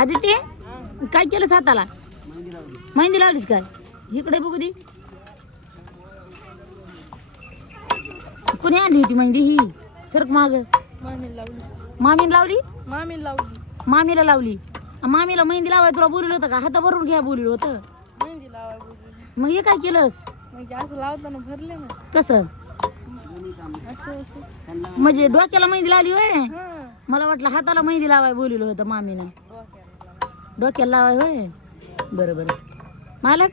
आदित्य काय केलंस हाताला? मेहंदी लावलीस काय? इकडे बघू दे. कोणी आणली होती मेहंदी ही? सरक माग. मामीला लावली. मामीने लावली? मामीला लावली. मामीला लावली. मामीला मेहंदी लावाय तुला बोलवलं होतं का? हाता भरून घ्या बोलवलं होतं. मेहंदी लावाय बोलली. मग हे काय केलंस? म्हणजे असं लावताना भरले ना. कसं असं असं. म्हणजे डोक्याला मेहंदी लावली होय? हां. मला वाटलं हाताला मेहंदी लावाय बोलवलं होतं मामीनं. डोक्याला लावाय होय. बरं बरं. मालक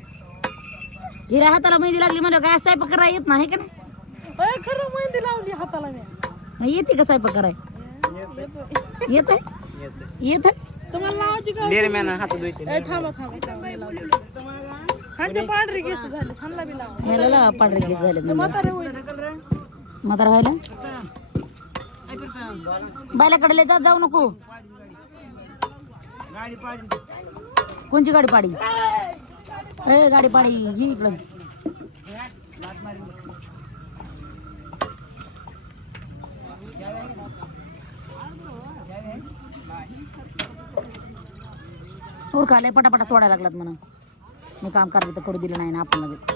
हिरा हाताला मेहंदी लागली म्हणजे काय स्वयंपाक करायला येत नाही का नाही? अय खरं मेहंदी लावली हाताला मी. मग येते का स्वयंपाक कराय? येत आहे? येत आहे? तुम्हाला लावायची का? ए, थांबा थांबा थांबा. मी लावते. ह्यांचे पांढरे केस झाले. ह्यांना बी लावा. ह्याला लावा, पांढरे केस झाले ते म्हातारे होईल. म्हातारा व्हायला. बायलाकडे जात जाऊ नको. कोणची गाडी पाडी? ए गाडी पाडी ही इकडं. उरकाले पटापटा तोडायला लागलात म्हणा. मी काम करायला तर करू दिलं नाही ना आपण लगेच.